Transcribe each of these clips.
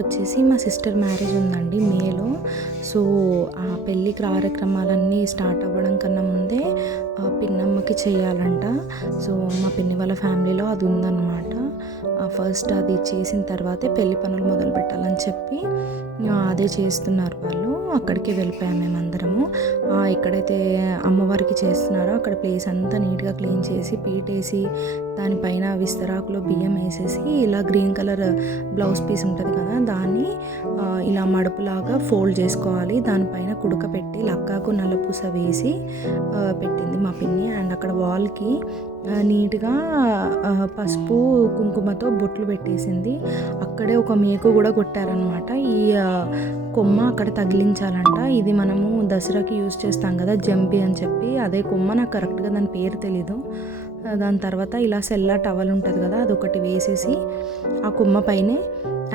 వచ్చేసి మా sister marriage ఉందండి మేలో. సో ఆ పెళ్ళి కార్యక్రమాలన్నీ స్టార్ట్ అవ్వడం కన్నా ముందే పిన్నమ్మకి చేయాలంట. సో మా పిన్ని వాళ్ళ ఫ్యామిలీలో అది ఉందన్నమాట. ఫస్ట్ అది చేసిన తర్వాతే పెళ్లి పనులు మొదలు పెట్టాలని చెప్పి అదే చేస్తున్నారు వాళ్ళు. అక్కడికే వెళ్ళిపోయాం మేమందరము. ఎక్కడైతే అమ్మవారికి చేస్తున్నారో అక్కడ ప్లేస్ అంతా నీట్గా క్లీన్ చేసి పీటేసి దానిపైన విస్తరాకులో బియ్యం వేసేసి ఇలా గ్రీన్ కలర్ బ్లౌజ్ పీస్ ఉంటుంది కదా, దాన్ని ఇలా మడుపులాగా ఫోల్డ్ చేసుకోవాలి. దానిపైన కుడక పెట్టి లక్కాకు నల్లపూస వేసి పెట్టింది మా పిన్ని. అండ్ అక్కడ వాల్కి నీట్గా పసుపు కుంకుమతో బొట్లు పెట్టేసింది. అక్కడే ఒక మేకు కూడా కొట్టారనమాట. ఈ కొమ్మ అక్కడ తగిలించాలంట. ఇది మనము దసరాకి యూజ్ చేస్తాం కదా జంపి అని చెప్పి, అదే కొమ్మ. నాకు కరెక్ట్గా దాని పేరు తెలీదు. దాని తర్వాత ఇలా సెల్లా టవల్ ఉంటుంది కదా, అదొకటి వేసేసి ఆ కొమ్మ పైనే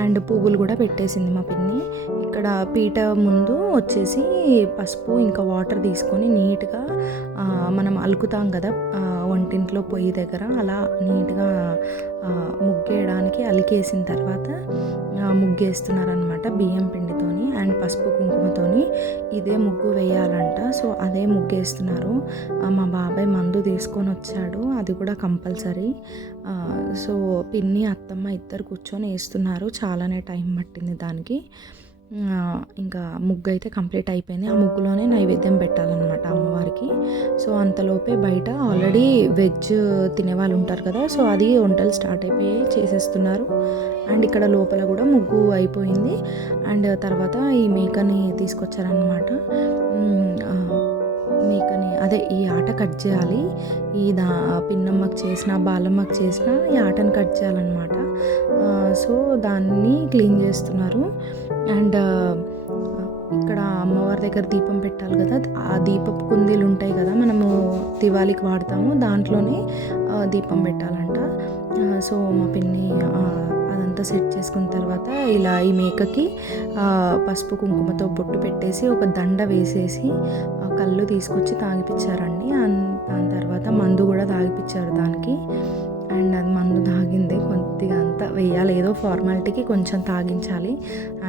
అండ్ పువ్వులు కూడా పెట్టేసింది మా పిన్ని. ఇక్కడ పీట ముందు వచ్చేసి పసుపు ఇంకా వాటర్ తీసుకొని నీట్గా మనం అలుకుతాం కదా వంటింట్లో పొయ్యి దగ్గర, అలా నీట్గా ముగ్గేయడానికి అలికేసిన తర్వాత ముగ్గేస్తున్నారనమాట బియ్యం పిండితోని అండ్ పసుపు కుంకుమతోని. ఇదే ముగ్గు వేయాలంట. సో అదే ముగ్గేస్తున్నారు. మా బాబాయ్ మందు తీసుకొని వచ్చాడు, అది కూడా కంపల్సరీ. సో పిన్ని అత్తమ్మ ఇద్దరు కూర్చొని వేస్తున్నారు. చాలానే టైం పట్టింది దానికి. ఇంకా ముగ్గు అయితే కంప్లీట్ అయిపోయింది. ఆ ముగ్గులోనే నైవేద్యం పెట్టాలన్నమాట అమ్మవారికి. సో అంతలోపే బయట ఆల్రెడీ వెజ్ తినేవాళ్ళు ఉంటారు కదా, సో అది వంటలు స్టార్ట్ అయిపోయి చేసేస్తున్నారు. అండ్ ఇక్కడ లోపల కూడా ముగ్గు అయిపోయింది. అండ్ తర్వాత ఈ మేకని తీసుకొచ్చారనమాట. మేకని అదే ఈ ఆట కట్ చేయాలి. ఈ పిన్నమ్మకి చేసిన బాలమ్మకి చేసిన ఈ ఆటను కట్ చేయాలన్నమాట. సో దాన్ని క్లీన్ చేస్తున్నారు. అండ్ ఇక్కడ అమ్మవారి దగ్గర దీపం పెట్టాలి కదా, ఆ దీపపు కుందీలు ఉంటాయి కదా మనము దివాళీకి వాడతాము, దాంట్లోనే దీపం పెట్టాలంట. సో మా పిన్ని అదంతా సెట్ చేసుకున్న తర్వాత ఇలా ఈ మేకకి పసుపు కుంకుమతో బొట్టు పెట్టేసి ఒక దండ వేసేసి కళ్ళు తీసుకొచ్చి తాగిపించారండి. దాని తర్వాత మందు కూడా తాగిపించారు దానికి. అండ్ అది మందు తాగింది కొద్దిగా, అంతా వేయాలి, ఏదో ఫార్మాలిటీకి కొంచెం తాగించాలి.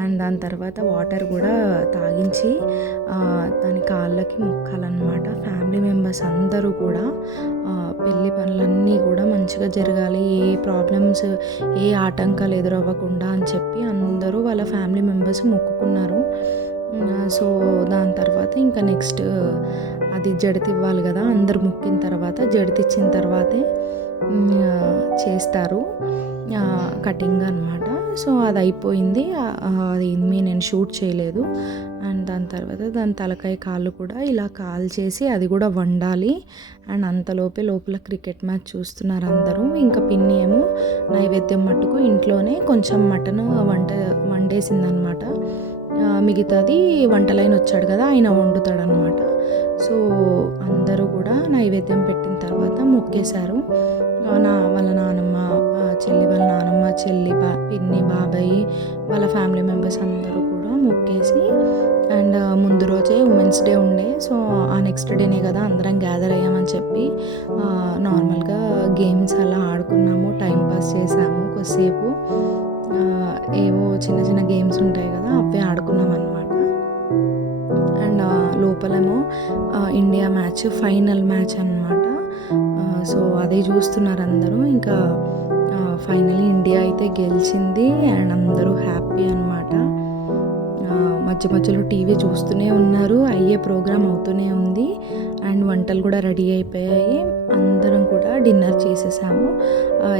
అండ్ దాని తర్వాత వాటర్ కూడా తాగించి దాని కాళ్ళకి మొక్కాలన్నమాట. ఫ్యామిలీ మెంబర్స్ అందరూ కూడా పెళ్ళి పనులన్నీ కూడా మంచిగా జరగాలి, ఏ ప్రాబ్లమ్స్ ఏ ఆటంకాలు ఎదురవ్వకుండా అని చెప్పి అందరూ వాళ్ళ ఫ్యామిలీ మెంబర్స్ మొక్కుకున్నారు. సో దాని తర్వాత ఇంకా నెక్స్ట్ అది జడతి ఇవ్వాలి కదా, అందరు మొక్కిన తర్వాత జడతి ఇచ్చిన తర్వాతే చేస్తారు కటింగ్ అనమాట. సో అది అయిపోయింది. అది నేను షూట్ చేయలేదు. అండ్ దాని తర్వాత దాని తలకాయ కాళ్ళు కూడా ఇలా కాల్చేసి అది కూడా వండాలి. అండ్ అంతలోపే లోపల క్రికెట్ మ్యాచ్ చూస్తున్నారు అందరూ. ఇంకా పిన్ని ఏమో నైవేద్యం మట్టుకు ఇంట్లోనే కొంచెం మటన్ వండేసిందనమాట. మిగతాది వంటలైన వచ్చాడు కదా, ఆయన వండుతాడనమాట. సో అందరూ కూడా నైవేద్యం పెట్టిన తర్వాత మొక్కేశారు. వాళ్ళ నానమ్మ చెల్లి, వాళ్ళ నానమ్మ చెల్లి, పిన్ని, బాబాయ్, వాళ్ళ ఫ్యామిలీ మెంబర్స్ అందరూ కూడా మొక్కేసి. అండ్ ముందు రోజే ఉమెన్స్ డే ఉండే, సో ఆ నెక్స్ట్ డేనే కదా అందరం గ్యాదర్ అయ్యామని చెప్పి నార్మల్గా గేమ్స్ అలా ఆడుకున్నాము, టైంపాస్ చేసాము కొద్దిసేపు. ఏవో చిన్న చిన్న గేమ్స్ ఉంటాయి కదా, అవే ఆడుకున్నాం అనమాట. అండ్ లోపలేమో ఇండియా మ్యాచ్, ఫైనల్ మ్యాచ్ అనమాట. సో అదే చూస్తున్నారు అందరూ. ఇంకా ఫైనలీ ఇండియా అయితే గెలిచింది అండ్ అందరూ హ్యాపీ అనమాట. మధ్య మధ్యలో టీవీ చూస్తూనే ఉన్నారు, అయ్యే ప్రోగ్రామ్ అవుతూనే ఉంది. అండ్ వంటలు కూడా రెడీ అయిపోయాయి. అందరం కూడా డిన్నర్ చేసేసాము.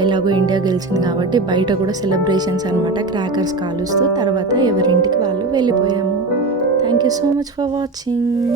ఎలాగో ఇండియా గెలిచింది కాబట్టి బయట కూడా సెలబ్రేషన్స్ అనమాట, క్రాకర్స్ కాలుస్తూ. తర్వాత ఎవరింటికి వాళ్ళు వెళ్ళిపోయాము. Thank you so much for watching.